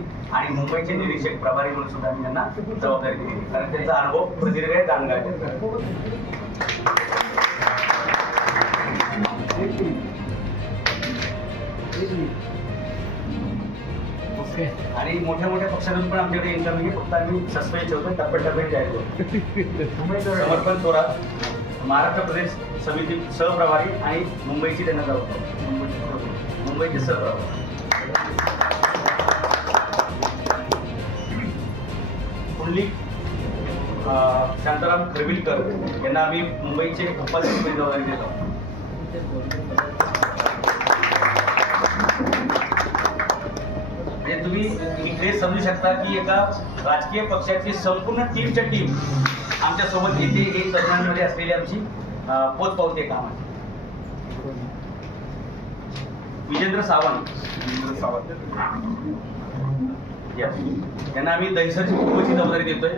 दिली आणि मुंबईचे निरीक्षक प्रभारी म्हणून सुद्धा मी त्यांना जबाबदारी दिली कारण त्यांचा अनुभव प्रदीर्घ आहे जाणगा आहे. ओके. आणि मोठ्या मोठ्या पक्षातून पण आमच्याकडे आहे फक्त आम्ही सस्पेंड ठेवतो टप्प्याटप्प्याने जाहीर करतो समर्पण थोरात महाराष्ट्र प्रदेश समिती सहप्रभारी आणि मुंबईची त्यांना जबाबदारी. मुंबईचे सहप्रभारी. पुंडलिक शांताराम खरविलकर यांना आम्ही मुंबईचे उपाध्यक्ष उमेदवारी जबाबदारी देतो. म्हणजे तुम्ही इकडे समजू शकता की एका राजकीय पक्षाची संपूर्ण टीमच्या टीम आमच्यासोबत येते हे तरुणांमध्ये असलेली आमची पोच पावते काम आहे कामाची विजेंद्र सावंत. Yes. त्यांना आम्ही दहिसरची मुंबईची जबाबदारी देतोय